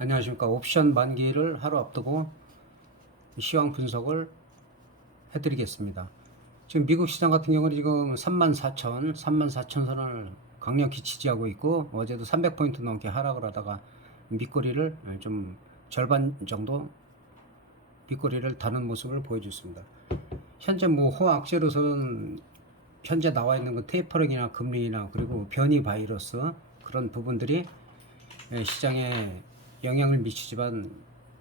안녕하십니까. 옵션 만기를 하루 앞두고 시황 분석을 해드리겠습니다. 지금 미국 시장 같은 경우는 지금 34,000 선을 강력히 지지하고 있고, 어제도 300포인트 넘게 하락을 하다가 밑거리를 좀 절반 정도 밑거리를 다는 모습을 보여줬습니다. 현재 뭐 호황악재로서는 현재 나와 있는 그 테이퍼링이나 금리나 그리고 변이 바이러스 그런 부분들이 시장에 영향을 미치지만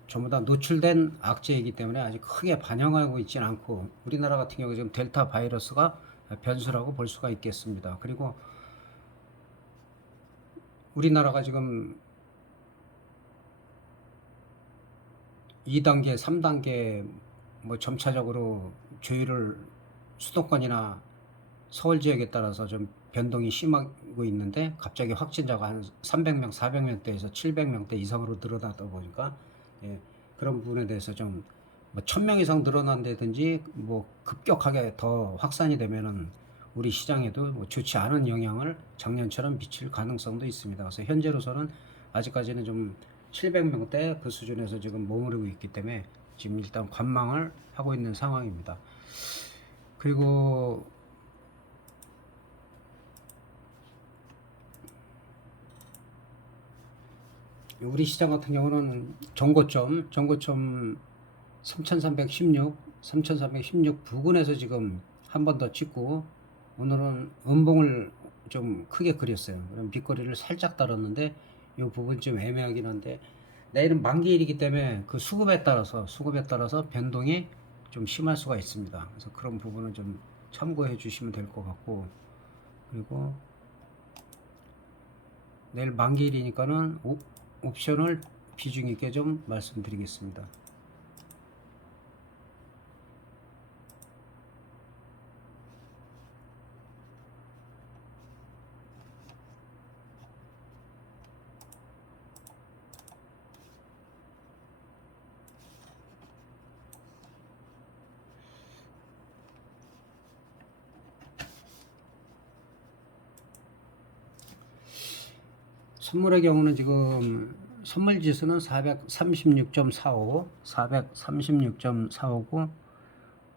전부 다 노출된 악재이기 때문에 아직 크게 반영하고 있지는 않고, 우리나라 같은 경우 지금 델타 바이러스가 변수라고 볼 수가 있겠습니다. 그리고 우리나라가 지금 2단계, 3단계 뭐 점차적으로 조율을 수도권이나 서울 지역에 따라서 좀 변동이 심하고 있는데, 갑자기 확진자가 한 300명, 400명대에서 700명대 이상으로 늘어나다 보니까 그런 부분에 대해서 좀 뭐 1000명 이상 늘어난다든지 뭐 급격하게 더 확산이 되면은 우리 시장에도 뭐 좋지 않은 영향을 작년처럼 미칠 가능성도 있습니다. 그래서 현재로서는 아직까지는 좀 700명대 그 수준에서 지금 머무르고 있기 때문에 지금 일단 관망을 하고 있는 상황입니다. 그리고 우리 시장 같은 경우는 전고점 3316 부근에서 지금 한 번 더 찍고, 오늘은 음봉을 좀 크게 그렸어요. 그럼 밑거리를 살짝 달았는데 이 부분 좀 애매하긴 한데, 내일은 만기일이기 때문에 그 수급에 따라서 변동이 좀 심할 수가 있습니다. 그래서 그런 부분은 좀 참고해 주시면 될 것 같고, 그리고 내일 만기일이니까는 옵션을 비중 있게 좀 말씀드리겠습니다. 선물의 경우는 지금 선물 지수는 436.45고,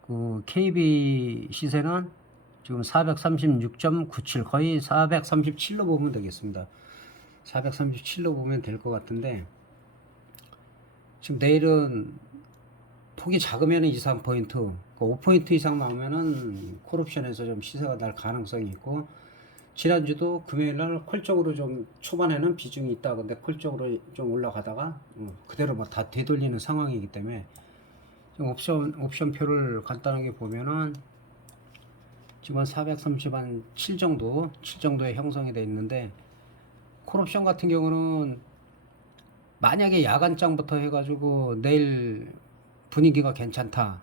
그 KB 시세는 지금 436.97, 거의 437로 보면 되겠습니다. 437로 보면 될 것 같은데, 지금 내일은 폭이 작으면 2, 3포인트, 5포인트 이상 나오면은 콜옵션에서 좀 시세가 날 가능성이 있고, 지난주도 금요일날 콜 쪽으로 좀 초반에는 비중이 있다. 근데 콜 쪽으로 좀 올라가다가 그대로 뭐 다 되돌리는 상황이기 때문에, 지금 옵션표를 간단하게 보면은 지금 한 437 정도, 7 정도의 형성이 되어 있는데, 콜옵션 같은 경우는 만약에 야간장부터 해가지고 내일 분위기가 괜찮다,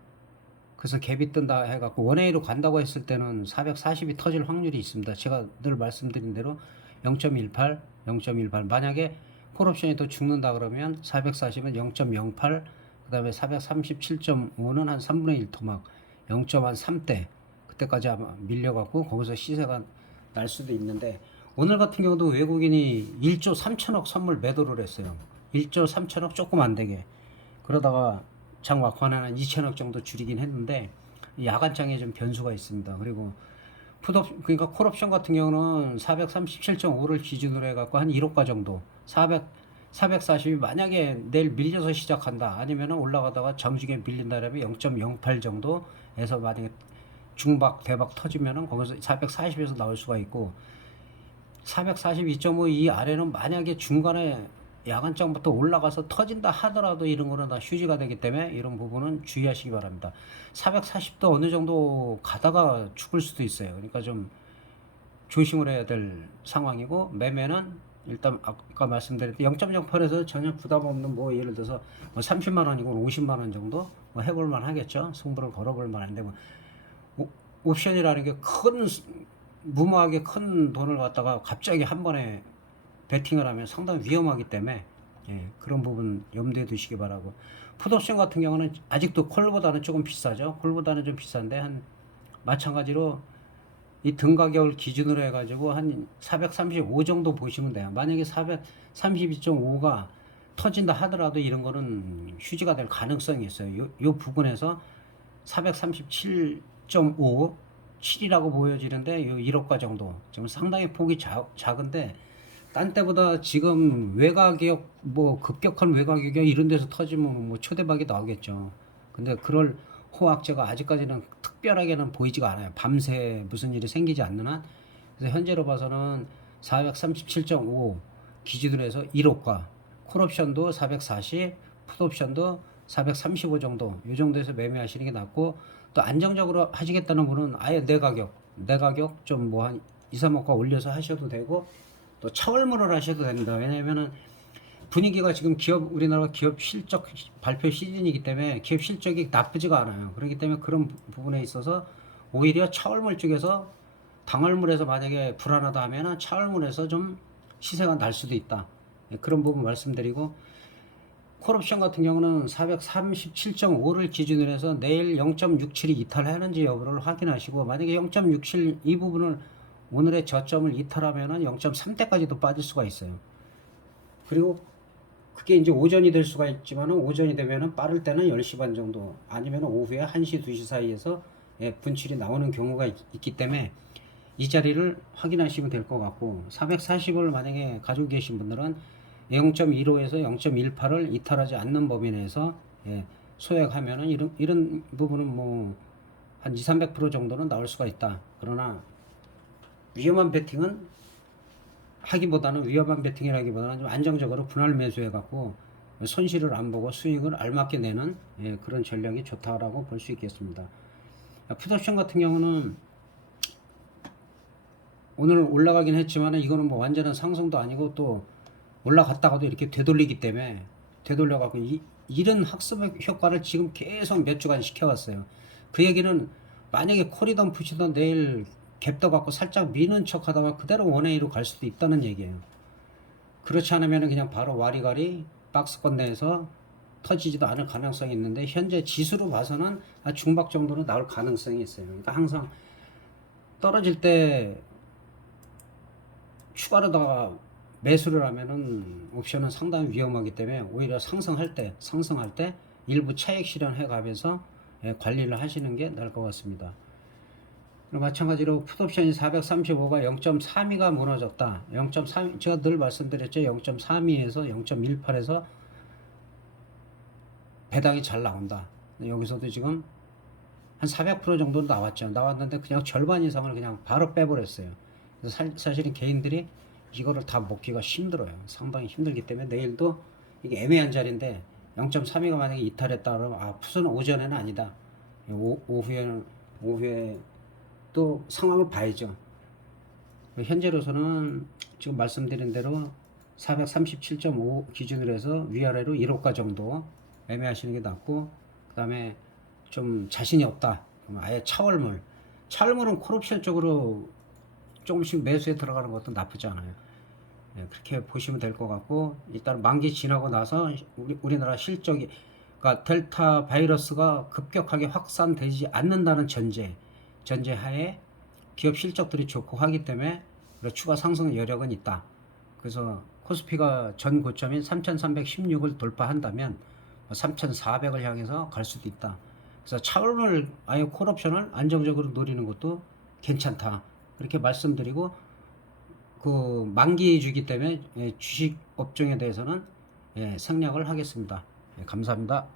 그래서 갭이 뜬다 해갖고 원웨이로 간다고 했을 때는 440이 터질 확률이 있습니다. 제가 늘 말씀드린 대로 0.18, 0.18. 만약에 콜옵션이 또 죽는다 그러면 440은 0.08, 그 다음에 437.5는 한 3분의 1 토막, 0.3대. 그때까지 아마 밀려갖고 거기서 시세가 날 수도 있는데, 오늘 같은 경우도 외국인이 1조 3천억 선물 매도를 했어요. 1조 3천억 조금 안 되게. 그러다가 장 막판에 한 2천억 정도 줄이긴 했는데, 야간장에 좀 변수가 있습니다. 그리고 그러니까 콜옵션 같은 경우는 437.5를 기준으로 해갖고 한 1호가 정도, 440이 만약에 내일 밀려서 시작한다, 아니면 올라가다가 정중에 밀린다면 0.08 정도에서 만약에 중박 대박 터지면은 거기서 440에서 나올 수가 있고, 442.5 이 아래는 만약에 중간에 야간장부터 올라가서 터진다 하더라도 이런 거는 다 휴지가 되기 때문에 이런 부분은 주의하시기 바랍니다. 440도 어느 정도 가다가 죽을 수도 있어요. 그러니까 좀 조심을 해야 될 상황이고, 매매는 일단 아까 말씀드린 0.08에서 전혀 부담 없는, 뭐 예를 들어서 뭐 30만 원이고 50만 원 정도 뭐 해볼 만 하겠죠. 승부를 걸어볼 만한데, 뭐 옵션이라는 게 무모하게 큰 돈을 갖다가 갑자기 한 번에 베팅을 하면 상당히 위험하기 때문에 그런 부분 염두에 두시기 바라고, 풋옵션 같은 경우는 아직도 콜보다는 조금 비싸죠. 콜보다는 좀 비싼데, 한 마찬가지로 이 등 가격을 기준으로 해가지고 한 435 정도 보시면 돼요. 만약에 432.5가 터진다 하더라도 이런 거는 휴지가 될 가능성이 있어요. 요 부분에서 437.5 7이라고 보여지는데 요 1호가 정도 지금 상당히 폭이 작은데 딴 때보다 지금 외곽역 뭐 급격한 외곽역 이런 데서 터지면 뭐 초대박이 나오겠죠. 근데 그럴 호황제가 아직까지는 특별하게는 보이지가 않아요. 밤새 무슨 일이 생기지 않는 한. 그래서 현재로 봐서는 437.5 기준으로 해서 1호가 콜옵션도 440, 풋옵션도 435 정도 이 정도에서 매매하시는 게 낫고, 또 안정적으로 하시겠다는 분은 아예 내 가격 좀 뭐 한 2, 3호가 올려서 하셔도 되고, 또 차월물을 하셔도 됩니다. 왜냐면은 분위기가 지금 우리나라 기업 실적 발표 시즌이기 때문에 기업 실적이 나쁘지가 않아요. 그렇기 때문에 그런 부분에 있어서 오히려 차월물 쪽에서 당월물에서 만약에 불안하다 하면은 차월물에서 좀 시세가 날 수도 있다. 그런 부분 말씀드리고, 콜옵션 같은 경우는 437.5를 기준으로 해서 내일 0.67이 이탈하는지 여부를 확인하시고, 만약에 0.67 이 부분을 오늘의 저점을 이탈하면은 0.3대까지도 빠질 수가 있어요. 그리고 그게 이제 오전이 될 수가 있지만은, 오전이 되면은 빠를 때는 10시 반 정도 아니면 오후에 1시, 2시 사이에서 분출이 나오는 경우가 있기 때문에 이 자리를 확인하시면 될 것 같고, 440을 만약에 가지고 계신 분들은 0.15에서 0.18을 이탈하지 않는 범위 내에서 소액하면은 이런 부분은 뭐 한 2, 300% 정도는 나올 수가 있다. 그러나 위험한 베팅이라기보다는 좀 안정적으로 분할 매수해 갖고 손실을 안 보고 수익을 알맞게 내는 그런 전략이 좋다라고 볼 수 있겠습니다. 풋옵션 같은 경우는 오늘 올라가긴 했지만 이거는 뭐 완전한 상승도 아니고, 또 올라갔다가도 이렇게 되돌리기 때문에 되돌려갖고 이런 학습 효과를 지금 계속 몇 주간 시켜왔어요. 그 얘기는 만약에 콜이든 푸시든 내일 갭 떠갖고 살짝 미는 척 하다가 그대로 원웨이로 갈 수도 있다는 얘기예요. 그렇지 않으면 그냥 바로 와리가리 박스권 내에서 터지지도 않을 가능성이 있는데, 현재 지수로 봐서는 중박 정도는 나올 가능성이 있어요. 그러니까 항상 떨어질 때 추가로 더 매수를 하면은 옵션은 상당히 위험하기 때문에 오히려 상승할 때 일부 차익 실현해 가면서 관리를 하시는 게 나을 것 같습니다. 마찬가지로 풋옵션이 435가 0.32가 무너졌다. 0.3 제가 늘 말씀드렸죠. 0.32에서 0.18에서 배당이 잘 나온다. 여기서도 지금 한 400% 정도 나왔는데 그냥 절반 이상을 그냥 바로 빼버렸어요. 그래서 사실은 개인들이 이거를 다 먹기가 힘들어요. 상당히 힘들기 때문에 내일도 이게 애매한 자리인데 0.32가 만약에 이탈했다 그러면 풋은 오전에는 아니다. 오후에 또 상황을 봐야죠. 현재로서는 지금 말씀드린 대로 437.5 기준으로 해서 위아래로 1호가 정도 매매하시는 게 낫고, 그 다음에 좀 자신이 없다 그러면 아예 차월물은 콜옵션 쪽으로 조금씩 매수에 들어가는 것도 나쁘지 않아요. 그렇게 보시면 될 것 같고, 일단 만기 지나고 나서 우리나라 실적이, 그러니까 델타 바이러스가 급격하게 확산되지 않는다는 전제하에 기업 실적들이 좋고 하기 때문에 추가 상승 여력은 있다. 그래서 코스피가 전 고점인 3,316을 돌파한다면 3,400을 향해서 갈 수도 있다. 그래서 차월물 아예 콜옵션을 안정적으로 노리는 것도 괜찮다. 그렇게 말씀드리고, 그 만기주기 때문에 주식 업종에 대해서는 생략을 하겠습니다. 감사합니다.